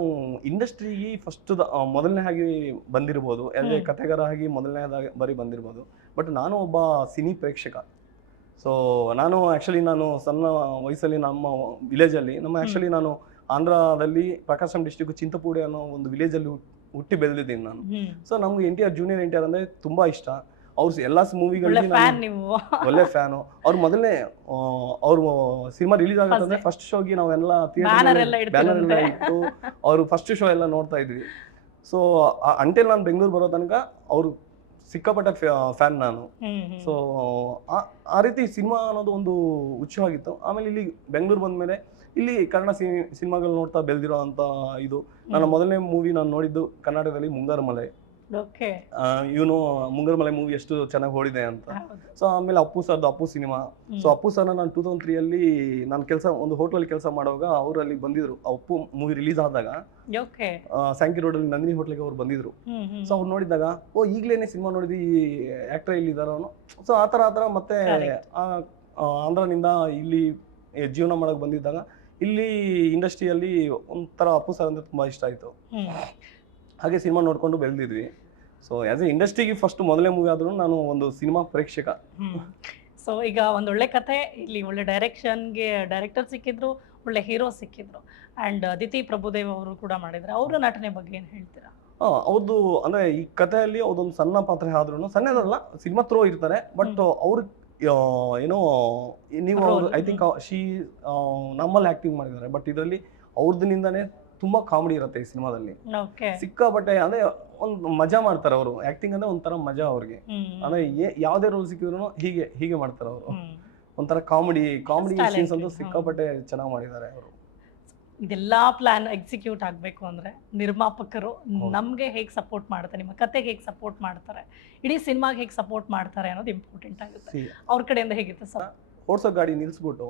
ಇಂಡಸ್ಟ್ರಿಗೆ ಫಸ್ಟ್ ಮೊದಲನೇ ಆಗಿ ಬಂದಿರ್ಬೋದು. ಅಂದರೆ. ಕತೆಗಾರ ಆಗಿ ಮೊದಲನೇದಾಗಿ ಬರೀ ಬಂದಿರ್ಬೋದು. ಬಟ್ ನಾನು ಒಬ್ಬ ಸಿನಿ ಪ್ರೇಕ್ಷಕ. ಸೊ ನಾನು ಆ್ಯಕ್ಚುಲಿ ನಾನು ಸಣ್ಣ ವಯಸ್ಸಲ್ಲಿ ನಮ್ಮ ವಿಲೇಜಲ್ಲಿ ನಮ್ಮ ಆ್ಯಕ್ಚುಲಿ ನಾನು ಆಂಧ್ರದಲ್ಲಿ ಪ್ರಕಾಶಂ ಡಿಸ್ಟಿಕ್ ಚಿಂತಪೂಡಿ ಅನ್ನೋ ಒಂದು ವಿಲೇಜಲ್ಲಿ ಹುಟ್ಟಿ ಬೆಳೆದಿದ್ದೀನಿ ನಾನು. ಸೊ ನಮ್ಗೆ N T R junior N T R ಅಂದ್ರೆ ತುಂಬಾ ಇಷ್ಟ. ಅವ್ರ ಎಲ್ಲ ಮೂವಿಗಳಲ್ಲಿ ಒಳ್ಳೆ ಫ್ಯಾನು ಅವ್ರ ಮೊದಲನೇ ಅವ್ರು ಸಿನಿಮಾ ರಿಲೀಸ್ First ಫಸ್ಟ್ ಶೋಗೆ ನಾವೆಲ್ಲ ಎಲ್ಲ ಬ್ಯಾನರ್ ಎಲ್ಲ. ಇಟ್ಟು ಅವರು ಫಸ್ಟ್ ಶೋ ಎಲ್ಲ ನೋಡ್ತಾ ಇದ್ವಿ. ಸೊ ಅಂಟೆಲ್ ನಾನು ಬೆಂಗಳೂರು ಬರೋ ತನಕ ಅವರು ಸಿಕ್ಕಾಪಟ್ಟೆ ಫ್ಯಾನ್ ನಾನು. ಸೊ ಆ ರೀತಿ ಸಿನಿಮಾ ಅನ್ನೋದು ಒಂದು ಹುಚ್ಚವಾಗಿತ್ತು. ಆಮೇಲೆ ಇಲ್ಲಿ ಬೆಂಗಳೂರು ಬಂದ್ಮೇಲೆ ಇಲ್ಲಿ ಕನ್ನಡ ಸಿನಿಮಾಗಳು ನೋಡ್ತಾ ಬೆಳೆದಿರೋ ಅಂತ ಇದು. ನನ್ನ ಮೊದಲನೇ ಮೂವಿ ನಾನು ನೋಡಿದ್ದು ಕನ್ನಡದಲ್ಲಿ ಮುಂಗಾರು ಮಲೆ ಇವನು ಮುಂಗರಮಲೆ ಮೂವಿ ಎಷ್ಟು ಚೆನ್ನಾಗಿ ಓಡಿದೆ ಅಂತ. ಸೊ ಆಮೇಲೆ ಅಪ್ಪು ಸರ್ದು ಅಪ್ಪು ಸಿನಿಮಾ. ಸೊ ಅಪ್ಪು ಸರ್ನ ನಾನು ಟೂ ತೌಸಂಡ್ ತ್ರೀಯಲ್ಲಿ ನಾನು ಕೆಲಸ ಒಂದು ಹೋಟ್ಲಲ್ಲಿ ಕೆಲಸ ಮಾಡುವಾಗ ಅವ್ರು ಅಲ್ಲಿ ಬಂದಿದ್ರು. ಅಪ್ಪು ಮೂವಿ ರಿಲೀಸ್ ಆದಾಗ ಓಕೆ ರೋಡ್ ಅಲ್ಲಿ ನಂದಿನಿ ಹೋಟ್ಲಿಗೆ ಅವ್ರು ಬಂದಿದ್ರು. ಸೊ ಅವ್ರು ನೋಡಿದಾಗ ಓ ಈಗಲೇನೆ ಸಿನಿಮಾ ನೋಡಿದ್ವಿ ಆಕ್ಟರ್ ಇಲ್ಲಿ ಇದಾರ ಅವನು. ಸೊ ಆ ಥರ ಆ ಥರ ಮತ್ತೆ ಆಂಧ್ರನಿಂದ ಇಲ್ಲಿ ಜೀವನ ಮಾಡೋಕೆ ಬಂದಿದ್ದಾಗ ಇಲ್ಲಿ ಇಂಡಸ್ಟ್ರಿಯಲ್ಲಿ ಒಂಥರ ಅಪ್ಪು ಸರ್ ಅಂದ್ರೆ ತುಂಬ ಇಷ್ಟ ಆಯಿತು. ಹಾಗೆ ಸಿನಿಮಾ ನೋಡಿಕೊಂಡು ಬೆಳೆದಿದ್ವಿ. ಸೊ ಆಸ್ ಎ ಇಂಡಸ್ಟ್ರಿಗೆ ಫಸ್ಟ್ ಮೊದಲೇ ಮೂವಿ ಆದ್ರೂ ನಾನು ಒಂದು ಸಿನಿಮಾ ಪ್ರೇಕ್ಷಕ. ಸೊ ಈಗ ಒಂದು ಒಳ್ಳೆ ಕತೆ ಇಲ್ಲಿ ಒಳ್ಳೆ ಡೈರೆಕ್ಷನ್ಗೆ ಡೈರೆಕ್ಟರ್ ಸಿಕ್ಕಿದ್ರು ಒಳ್ಳೆ ಹೀರೋ ಸಿಕ್ಕಿದ್ರು. ಆ್ಯಂಡ್ ಅದಿತಿ ಪ್ರಭುದೇವ್ ಅವರು ಕೂಡ ಮಾಡಿದ್ರು. ಅವರ ನಟನೆ ಬಗ್ಗೆ ಏನು ಹೇಳ್ತೀರಾ? ಅವ್ರದ್ದು ಅಂದರೆ ಈ ಕಥೆಯಲ್ಲಿ ಅವ್ರದೊಂದು ಸಣ್ಣ ಪಾತ್ರ ಆದ್ರೂ ಸಣ್ಣದಲ್ಲ ಸಿನಿಮಾ ಥ್ರೋ ಇರ್ತಾರೆ. ಬಟ್ ಅವ್ರ ಏನೋ ನೀವು ಐ ಥಿಂಕ್ ಶಿ ನಮ್ಮಲ್ಲಿ ಆ್ಯಕ್ಟಿಂಗ್ ಮಾಡಿದ್ದಾರೆ. ಬಟ್ ಇದರಲ್ಲಿ ಅವ್ರದ್ದಿನಿಂದಾನೇ ತುಂಬಾ ಕಾಮಿಡಿ ಇರುತ್ತೆ ಈ ಸಿನಿಮಾದಲ್ಲಿ. ಸಿಕ್ಕಾಪಟ್ಟೆ ಅಂದ್ರೆ ಒಂದು ಮಜಾ ಮಾಡ್ತಾರೆ ಅವರು. ಆಕ್ಟಿಂಗ್ ಅಂದ್ರೆ ಒಂಥರ ಮಜಾ ಅವ್ರಿಗೆ. ಅಂದ್ರೆ ಯಾವ್ದೇ ರೋಲ್ ಸಿಕ್ಕಿದ್ರು ಹೀಗೆ ಹೀಗೆ ಮಾಡ್ತಾರೆ ಅವರು. ಒಂಥರ ಕಾಮಿಡಿ ಕಾಮಿಡಿ ಸೀನ್ಸ್ ಅಂತೂ. ಸಿಕ್ಕಾಪಟ್ಟೆ ಚೆನ್ನಾಗಿ ಮಾಡಿದ್ದಾರೆ ಅವರು. ಇದೆಲ್ಲ ಪ್ಲಾನ್ ಎಕ್ಸಿಕ್ಯೂಟ್ ಆಗಬೇಕು ಅಂದ್ರೆ ನಿರ್ಮಾಪಕರು. ನಮಗೆ ಹೇಗೆ ಸಪೋರ್ಟ್ ಮಾಡ್ತಾರೆ ನಿಮ್ಮ ಕತೆಗೆ ಹೇಗೆ ಸಪೋರ್ಟ್ ಮಾಡ್ತಾರೆ ಇಡೀ ಸಿನಿಮಾಗೆ ಹೇಗೆ ಸಪೋರ್ಟ್ ಮಾಡ್ತಾರೆ ಅನ್ನೋದು ಇಂಪಾರ್ಟೆಂಟ್ ಆಗುತ್ತೆ. ಅವ್ರ ಕಡೆಯಿಂದ ಹೇಗಿತ್ತು ಸರ್ ಓಡಿಸೋ ಗಾಡಿ ನಿಲ್ಸ್ಬಿಟ್ಟು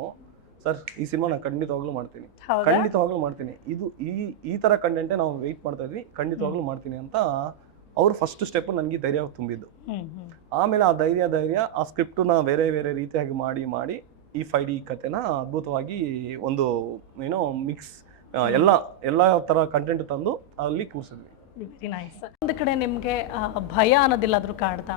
ಸರ್ ಈ ಸಿನಿಮಾ ನಾನು ಖಂಡಿತವಾಗ್ಲೂ ಮಾಡ್ತೀನಿ. ಖಂಡಿತವಾಗ್ಲೂ ಮಾಡ್ತೀನಿ. ಇದು ಈ ಈ ತರ ಕಂಟೆಂಟೇ ನಾವು ವೆಯ್ಟ್ ಮಾಡ್ತಾ ಇದ್ವಿ. ಖಂಡಿತವಾಗ್ಲೂ ಮಾಡ್ತೀನಿ ಅಂತ ಅವ್ರು ಫಸ್ಟ್ ಸ್ಟೆಪ್ ನನಗೆ ಧೈರ್ಯ ತುಂಬಿದ್ದು. ಆಮೇಲೆ ಆ ಧೈರ್ಯ ಧೈರ್ಯ ಆ ಸ್ಕ್ರಿಪ್ಟನ್ನ ಬೇರೆ ಬೇರೆ ರೀತಿಯಾಗಿ ಮಾಡಿ ಮಾಡಿ ಈ ಫೈ ಡಿ ಕತೆನ ಅದ್ಭುತವಾಗಿ ಒಂದು ಏನೋ ಮಿಕ್ಸ್ ಎಲ್ಲ ಎಲ್ಲ ತರ ಕಂಟೆಂಟ್ ತಂದು ಅಲ್ಲಿ ಕೂರಿಸಿದ್ವಿ. ವೆರಿ ನೈಸ್ ಒಂದು ಕಡೆ ನಿಮಗೆ ಭಯ ಅನ್ನೋದಿಲ್ಲಾದ್ರೂ ಕಾಡ್ತಾ?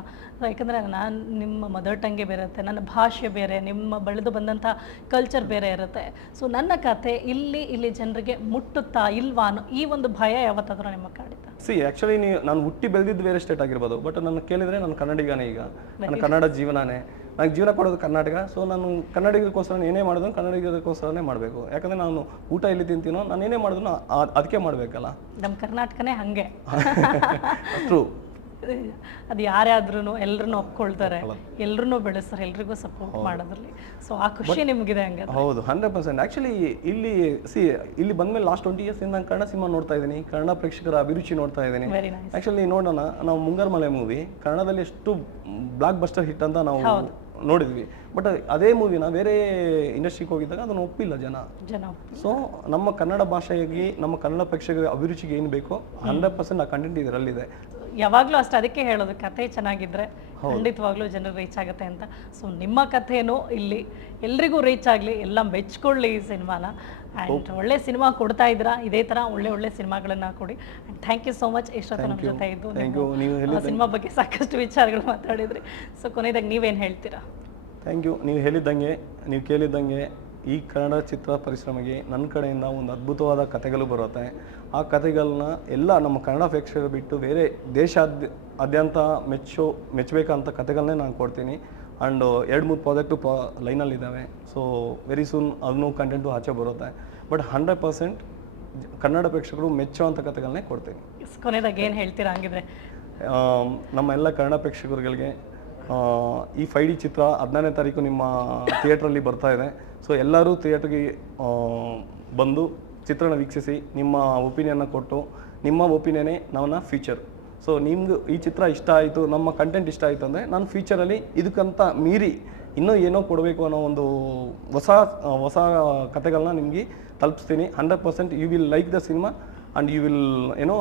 ಯಾಕಂದರೆ ನಾನು ನಿಮ್ಮ ಮದರ್ ಟಂಗೆ ಬೇರೆ ಇರುತ್ತೆ ನನ್ನ ಭಾಷೆ ಬೇರೆ ನಿಮ್ಮ ಬೆಳೆದು ಬಂದಂಥ ಕಲ್ಚರ್ ಬೇರೆ ಇರುತ್ತೆ. ಸೊ ನನ್ನ ಕತೆ ಇಲ್ಲಿ ಇಲ್ಲಿ ಜನರಿಗೆ ಮುಟ್ಟುತ್ತಾ ಇಲ್ವಾ ಅನ್ನೋ ಈ ಒಂದು ಭಯ ಯಾವತ್ತಾದರೂ ನಿಮ್ಮ ಕಾಡಿತಾ? ಸಿ ಆ್ಯಕ್ಚುಲಿ ನೀವು ನಾನು ಹುಟ್ಟಿ ಬೆಳೆದಿದ್ದು ಬೇರೆ ಸ್ಟೇಟ್ ಆಗಿರ್ಬೋದು ಬಟ್ ನನ್ನ ಕೇಳಿದ್ರೆ ನಾನು ಕನ್ನಡಿಗನೇ ಈಗ. ನನ್ನ ಕನ್ನಡ ಜೀವನನೇ. ನನಗೆ ಜೀವನ ಕೊಡೋದು ಕರ್ನಾಟಕ. ಸೊ ನಾನು ಕನ್ನಡಿಗರಿಗೋಸ್ಕರ ಏನೇ ಮಾಡಿದ್ರು ಕನ್ನಡಿಗರಿಗೋಸ್ಕರನೇ ಮಾಡಬೇಕು. ಯಾಕಂದರೆ ನಾನು ಊಟ ಎಲ್ಲಿ ತಿಂತೀನೋ ನಾನು ಏನೇ ಮಾಡಿದ್ರು ಅದಕ್ಕೆ ಮಾಡಬೇಕಲ್ಲ. ನಮ್ಮ ಕರ್ನಾಟಕನೇ ಹಾಗೆ. ಟ್ರೂ ಅದು ಯಾರೇ ಆದ್ರೂ ಎಲ್ಲರನ್ನೂ ಒಪ್ಕೊಳ್ತಾರೆ. ಎಲ್ಲರೂ ಎಲ್ಲರನ್ನೂ ಬೆಳೆಸ್ತಾರೆ ಎಲ್ರಿಗೂ ಸಪೋರ್ಟ್ ಮಾಡೋದ್ರಲ್ಲಿ. ಸೊ ಆ ಖುಷಿ ನಿಮಗಿದೆ ಹಂಗೆ ಹೌದು ಹಂಡ್ರೆಡ್ ಪರ್ಸೆಂಟ್ ಆ್ಯಕ್ಚುಲಿ ಇಲ್ಲಿ ಸಿ ಇಲ್ಲಿ ಬಂದಮೇಲೆ ಲಾಸ್ಟ್ ಟ್ವೆಂಟಿ ಇಯರ್ಸ್ ಇಂದ ಕನ್ನಡ ಸಿನಿಮಾ ನೋಡ್ತಾ ಇದ್ದೀನಿ ಕನ್ನಡ ಪ್ರೇಕ್ಷಕರ ಅಭಿರುಚಿ ನೋಡ್ತಾ ಇದ್ದೀನಿ. ಆ್ಯಕ್ಚುಲಿ ನೋಡೋಣ ನಾವು ಮುಂಗಾರು ಮಲೆ ಮೂವಿ ಕನ್ನಡದಲ್ಲಿ ಎಷ್ಟು ಬ್ಲಾಕ್ ಬಸ್ಟರ್ ಹಿಟ್ ಅಂತ ನಾವು. ನೋಡಿದ್ವಿ. ಬಟ್ ಅದೇ ಮೂವಿನ ಬೇರೆ ಇಂಡಸ್ಟ್ರಿಗೆ ಹೋಗಿದ್ದಾಗ ಅದನ್ನು ಒಪ್ಪಿಲ್ಲ ಜನ. ಜನ ಸೊ ನಮ್ಮ ಕನ್ನಡ ಭಾಷೆಯಾಗಿ ನಮ್ಮ ಕನ್ನಡ ಪ್ರೇಕ್ಷಕರ ಅಭಿರುಚಿಗೆ ಏನು ಬೇಕೋ ಹಂಡ್ರೆಡ್ ಪರ್ಸೆಂಟ್ ಆ ಕಂಟೆಂಟ್ ಇದರಲ್ಲಿದೆ. ಯಾವಾಗಲೂ ಅಷ್ಟು ಅದಕ್ಕೆ ಹೇಳೋದು ಕತೆ ಚೆನ್ನಾಗಿದ್ರೆ ಖಂಡಿತವಾಗ್ಲೂ ಜನರು ರೀಚ್ ಆಗುತ್ತೆ ಅಂತ. ಸೊ ನಿಮ್ಮ ಕಥೆನೂ ಇಲ್ಲಿ ಎಲ್ರಿಗೂ ರೀಚ್ ಆಗಲಿ ಎಲ್ಲ ಮೆಚ್ಕೊಳ್ಳಿ ಈ ಸಿನಿಮಾನ ಆ್ಯಂಡ್ ಒಳ್ಳೆ ಸಿನಿಮಾ ಕೊಡ್ತಾ ಇದ್ದೀರಾ? ಇದೇ ಥರ ಒಳ್ಳೆ ಒಳ್ಳೆ ಸಿನಿಮಾಗಳನ್ನು ಕೊಡಿ. And thank you so much ಇಷ್ಟೊತ್ತು ನಮ್ಮ ಜೊತೆ ಇದ್ದು ಥ್ಯಾಂಕ್ ಯು ನೀವು ಸಿನಿಮಾ ಬಗ್ಗೆ ಸಾಕಷ್ಟು ವಿಚಾರಗಳು ಮಾತಾಡಿದ್ರಿ. ಸೊ ಕೊನೆಯದಾಗ ನೀವೇನು ಹೇಳ್ತೀರಾ? ಥ್ಯಾಂಕ್ ಯು ನೀವು ಹೇಳಿದ್ದಂಗೆ ನೀವು ಕೇಳಿದ್ದಂಗೆ ಈ ಕನ್ನಡ ಚಿತ್ರ ಪರಿಶ್ರಮಗೆ ನನ್ನ ಕಡೆಯಿಂದ ಒಂದು ಅದ್ಭುತವಾದ ಕಥೆಗಳು ಬರುತ್ತೆ. ಆ ಕಥೆಗಳನ್ನ ಎಲ್ಲ ನಮ್ಮ ಕನ್ನಡ ಪ್ರೇಕ್ಷಕರು ಬಿಟ್ಟು ಬೇರೆ ದೇಶಾದ್ಯ ಆದ್ಯಂತ ಮೆಚ್ಚೋ ಮೆಚ್ಚಬೇಕಂತ ಕಥೆಗಳನ್ನೇ ನಾನು ಕೊಡ್ತೀನಿ. ಆ್ಯಂಡ್ ಎರಡು ಮೂರು ಪ್ರಾಜೆಕ್ಟು ಪ್ರಾ ಲೈನಲ್ಲಿದ್ದಾವೆ ಸೊ ವೆರಿ ಸೂನ್ ಅದನ್ನು ಕಂಟೆಂಟು ಆಚೆ ಬರುತ್ತೆ. ಬಟ್ ಹಂಡ್ರೆಡ್ ಪರ್ಸೆಂಟ್ ಕನ್ನಡ ಪ್ರೇಕ್ಷಕರು ಮೆಚ್ಚುವಂಥ ಕಥೆಗಳನ್ನೇ ಕೊಡ್ತೀನಿ ಕೊನೆಯದಾಗಿ ಏನು ಹೇಳ್ತೀರಾ ಹಂಗಿದ್ರೆ? ನಮ್ಮ ಎಲ್ಲ ಕನ್ನಡ ಪ್ರೇಕ್ಷಕರುಗಳಿಗೆ ಈ ಫೈ ಡಿ ಚಿತ್ರ ಹದಿನಾರನೇ ತಾರೀಕು ನಿಮ್ಮ ಥಿಯೇಟ್ರಲ್ಲಿ ಬರ್ತಾ ಇದೆ. ಸೊ ಎಲ್ಲರೂ ಥಿಯೇಟ್ರಿಗೆ ಬಂದು ಚಿತ್ರನ ವೀಕ್ಷಿಸಿ ನಿಮ್ಮ ಒಪಿನಿಯನ್ನ ಕೊಟ್ಟು ನಿಮ್ಮ ಒಪಿನಿಯನ್ನೇ ನನ್ನ ಫ್ಯೂಚರ್ ಸೊ ನಿಮ್ಗೆ ಈ ಚಿತ್ರ ಇಷ್ಟ ಆಯಿತು ನಮ್ಮ ಕಂಟೆಂಟ್ ಇಷ್ಟ ಆಯಿತು ಅಂದರೆ ನಾನು ಫ್ಯೂಚರಲ್ಲಿ ಇದಕ್ಕಂತ ಮೀರಿ ಇನ್ನೂ ಏನೋ ಕೊಡಬೇಕು ಅನ್ನೋ ಒಂದು ಹೊಸ ಹೊಸ ಕತೆಗಳನ್ನ ನಿಮಗೆ ತಲುಪಿಸ್ತೀನಿ. Hundred percent you will like the cinema and you will ಏನೋ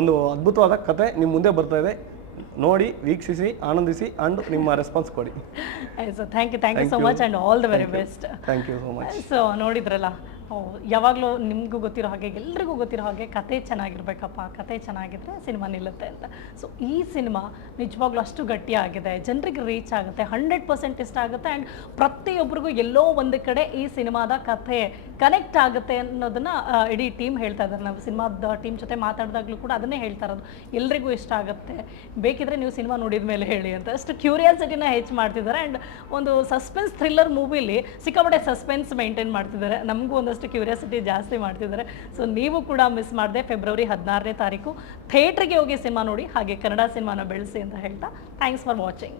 ಒಂದು ಅದ್ಭುತವಾದ ಕತೆ ನಿಮ್ಮ ಮುಂದೆ ಬರ್ತಾ ಇದೆ. ನೋಡಿ ವೀಕ್ಷಿಸಿ ಆನಂದಿಸಿ ಆ್ಯಂಡ್ ನಿಮ್ಮ ರೆಸ್ಪಾನ್ಸ್ ಕೊಡಿ. So thank you thank you so much and all the very best thank you so much so ನೋಡಿದ್ರಲ್ಲ. ಯಾವಾಗಲೂ ನಿಮಗೂ ಗೊತ್ತಿರೋ ಹಾಗೆ, ಎಲ್ರಿಗೂ ಗೊತ್ತಿರೋ ಹಾಗೆ ಕತೆ ಚೆನ್ನಾಗಿರ್ಬೇಕಪ್ಪ, ಕತೆ ಚೆನ್ನಾಗಿದ್ರೆ ಸಿನಿಮಾ ನಿಲ್ಲುತ್ತೆ ಅಂತ. ಸೊ ಈ ಸಿನಿಮಾ ನಿಜವಾಗ್ಲೂ ಅಷ್ಟು ಗಟ್ಟಿಯಾಗಿದೆ ಜನರಿಗೆ ರೀಚ್ ಆಗುತ್ತೆ ಹಂಡ್ರೆಡ್ ಪರ್ಸೆಂಟ್ ಇಷ್ಟ ಆಗುತ್ತೆ. ಆ್ಯಂಡ್ ಪ್ರತಿಯೊಬ್ಬರಿಗೂ ಎಲ್ಲೋ ಒಂದು ಕಡೆ ಈ ಸಿನಿಮಾದ ಕಥೆ ಕನೆಕ್ಟ್ ಆಗುತ್ತೆ ಅನ್ನೋದನ್ನ ಇಡೀ ಟೀಮ್ ಹೇಳ್ತಾ ಇದ್ದಾರೆ. ನಾವು ಸಿನಿಮಾದ ಟೀಮ್ ಜೊತೆ ಮಾತಾಡಿದಾಗ್ಲೂ ಕೂಡ ಅದನ್ನೇ ಹೇಳ್ತಾ ಇರೋದು. ಎಲ್ರಿಗೂ ಇಷ್ಟ ಆಗುತ್ತೆ. ಬೇಕಿದ್ರೆ ನೀವು ಸಿನಿಮಾ ನೋಡಿದ ಮೇಲೆ ಹೇಳಿ ಅಂತ. ಅಷ್ಟು ಕ್ಯೂರಿಯಾಸಿಟಿನ ಹೆಚ್ಚು ಮಾಡ್ತಿದ್ದಾರೆ. ಆ್ಯಂಡ್ ಒಂದು ಸಸ್ಪೆನ್ಸ್ ಥ್ರಿಲ್ಲರ್ ಮೂವಿಲಿ ಸಿಕ್ಕಾಪಟ್ಟೆ ಸಸ್ಪೆನ್ಸ್ ಮೇಂಟೈನ್ ಮಾಡ್ತಿದ್ದಾರೆ. ನಮಗೂ ಒಂದಷ್ಟು ಕ್ಯೂರಿಯಾಸಿಟಿ ಜಾಸ್ತಿ ಮಾಡ್ತಿದ್ದಾರೆ. ಸೊ ನೀವು ಕೂಡ ಮಿಸ್ ಮಾಡಿದೆ ಫೆಬ್ರವರಿ ಹದಿನಾರನೇ ತಾರೀಕು. ಥಿಯೇಟ್ರಿಗೆ ಹೋಗಿ ಸಿನಿಮಾ ನೋಡಿ, ಹಾಗೆ ಕನ್ನಡ ಸಿನಿಮಾನ ಬೆಳೆಸಿ ಅಂತ ಹೇಳ್ತಾ. Thanks for watching